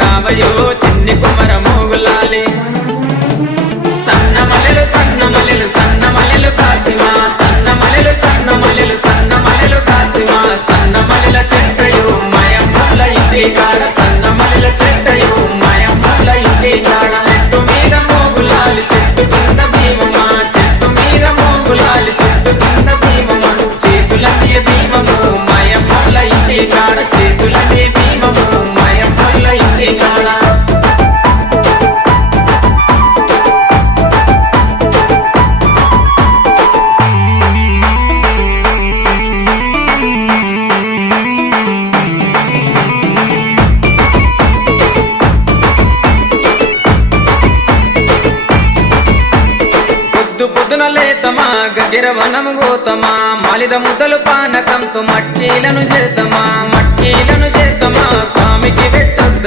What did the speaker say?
రావయో చిన్ని కుమర మోగులాలి సన్న మల్లెలు సన్న మల్లెలు సన్న మల్లెలు కాసిమా సన్న మల్లెలు సన్న మల్లెలు సన్న మల్లెలు కాసిమా సన్న మల్లెల చెట్టయు మాయమ్మల ఇంటి కాడ సన్న మల్లెల చెట్టయు మాయమ్మల ఇంటి కాడ చెట్టు మీద మోగులాలి చెట్టు కింద భీమమా చెట్టు మీద మోగులాలి చెట్టు కింద భీమమా చేతులనే భీమము మాయమ్మల ఇంటి కాడ చేతులనే భీమము మాయమ్మల ఇంటి కాడ పొద్దున లేతమా గగిర వనము గోతమా మాలిద ముద్దలు పానకంతో మట్టీలను చేతమా స్వామికి పెట్టొద్దాం